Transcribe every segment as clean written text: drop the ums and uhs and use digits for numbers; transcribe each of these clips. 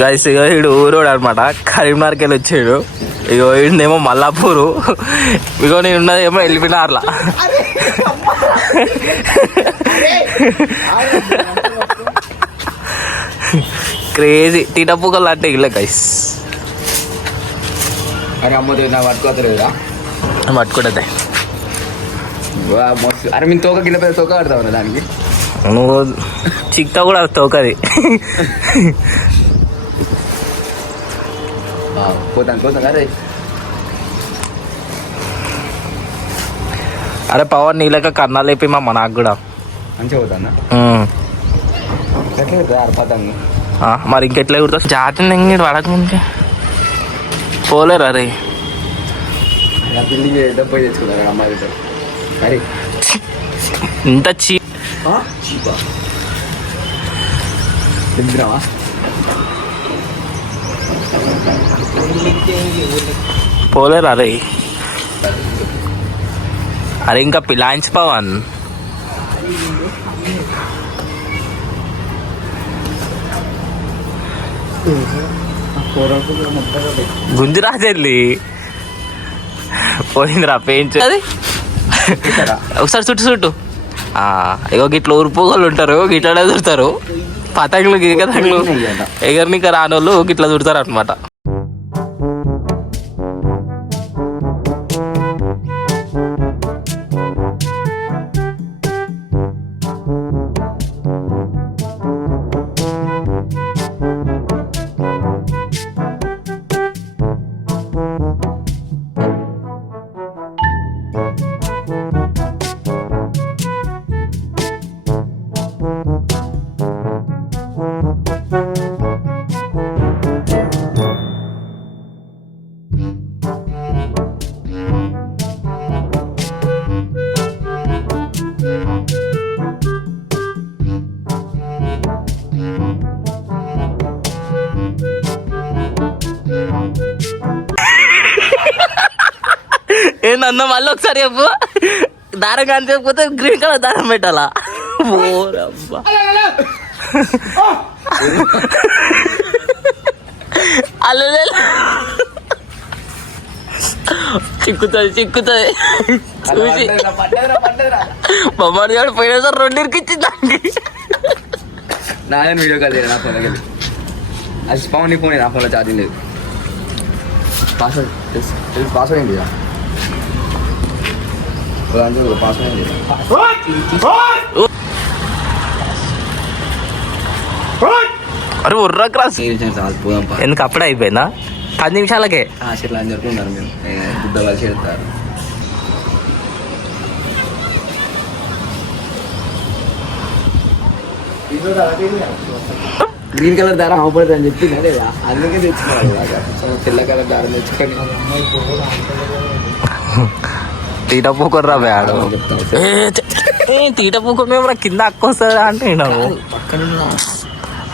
Guys ఇగో వీడు ఊరోడు అనమాట, కరీంనగర్కి వెళ్ళి వచ్చాడు. ఇగో వీడినేమో మల్లాపూరు, ఇగో నేను ఉన్నదేమో ఎల్బినార్లా. క్రేజీ టీటప్పుకల్ అంటే ఇల్లే గైస్. అరే అమ్మతో నా పట్టుకోతలేదా? పట్టుకుంటే అరే మీ తోక కింద పెద్ద తోక ఆడతావు దానికి. నువ్వు చిక్తా కూడా తోకది. పోతాను అరే. అరే పవన్ నీళ్ళక కన్నాలు లేపి మా నాకు కూడా మంచిగా పోతానా? పతంగి మరి ఇంకెట్లా కుడతా? జాతి పడకముందుకే పోలేరు. అరే బిల్డింగ్ పోయి తెచ్చుకున్నారు అమ్మాయితో. అరే ఇంత చీపా పోలేరు. అరే అరే ఇంకా పిలాయించి పవన్. గుంజురాజెల్లి పోయిందిరా పెయింట్. అది ఒకసారి చుట్టు ఇగో గిట్ల ఊరిపోగోళ్ళు ఉంటారు, గిట్లనే చుడతారు. పతంగులు గిగతంగులు ఎగర్నిక రానోళ్ళు గిట్లా చుడతారు అనమాట. ఏందన్నా మళ్ళీ ఒకసారి చెప్పు. దారం కానీ చెప్పకపోతే గ్రీన్ కలర్ దారం పెట్టాలా? ఓరబ్బా అల్లే చిక్కుతుంది చూసి మమ్మల్ని కూడా పోయినా సార్ 2 ఇరికిచ్చింది దానికి. నాయన వీడియో కాల్ నా ఫోన్లోకి వెళ్ళి అది పవన్ నీ ఫోన్ నా ఫోన్లో ఛార్జింగ్ లేదు. పాస్వర్డ్ ఏంటి? అరే ఉర్రా క్రాస్ ఎందుకు అప్పుడే అయిపోయిందా? 10 నిమిషాలకే చెట్లు అని జరుపుకున్నారు. మేము బుద్ధ కలిసి వెళ్తారు. గ్రీన్ కలర్ దారం అవపడదు అని చెప్పి లేదా, అందుకే తెచ్చుకోవాలి. తెల్ల కలర్ దారం తెచ్చుకొని తీట పూకుర్రా బ్యాడు. తీట పూకుని మేము కింద అక్కొస్తుందా అంటే విన్నావు.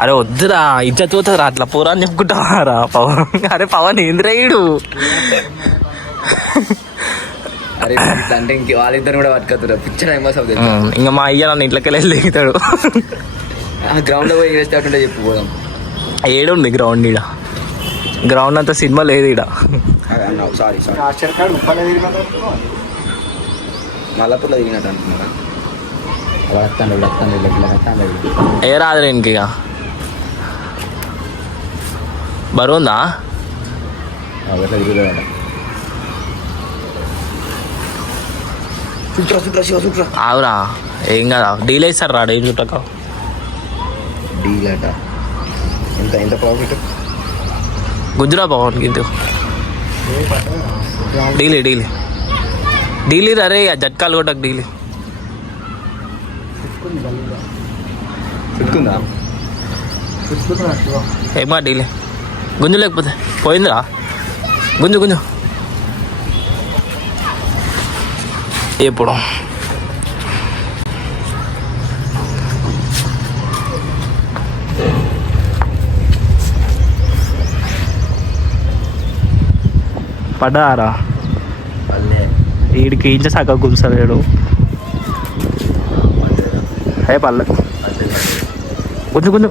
అరే వద్దురా ఇజ్జత్ పోతుందిరా అట్లా పూరా అని చెప్పుకుంటావారా పవన్. అరే పవన్ ఏంద్రేయుడు. అరే అంటే ఇంక వాళ్ళిద్దరు కూడా పట్టుకొస్తారు. పిచ్చర్ టైంపాస్ అవుతుంది. ఇంకా మా అయ్య నన్ను ఇంట్లోకి వెళ్ళి దిగుతాడు. గ్రౌండ్ లో పోయి వేస్తే అటుంటే చెప్పుకోదాం. ఏడుంది గ్రౌండ్? ఈడ గ్రౌండ్ అంతా సినిమా లేదు ఈడ. సారీ మల్లాపూర్లో దిగినట్టు అంటున్నారా? ఏ రాదులే ఇంక. ఇక బరువు ఉందా? అవురా ఏం కదా డీల్ వేస్తారు రా. డీల్ చుట్టక డీల్ అట ఎంత ప్రాఫిట్ గుజరా పవన్ గింతు డీలీ డీలీ అరే జట్కాలు కొట్టకు డీలీ. ఏమా డీలీ గుంజు లేకపోతే పోయిందిరా. గుంజు ఎప్పుడు పడ్డారా? వీడికి ఇంచ సగం కూర్చోలేడు. ఏ పర్లేదు కొంచెం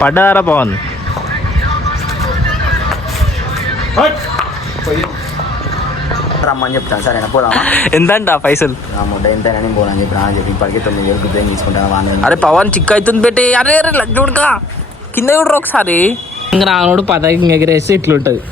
పడ్డారా పవన్? రమ్మని చెప్తాను సరేనా పోదామా? ఎంతంట పైసలు? అమౌంట్ ఎంతైనా నేను పోనని చెప్పి ఇప్పటికే 9,000 గుర్తు తీసుకుంటాను. అరే పవన్ చిక్క అవుతుంది పెట్టి. అరే అరే లడ్డుడుగా కింద చూడరు ఒకసారి. ఇంకా రానోడు పదకి ఎగిరేస్తే ఇట్లుంటది.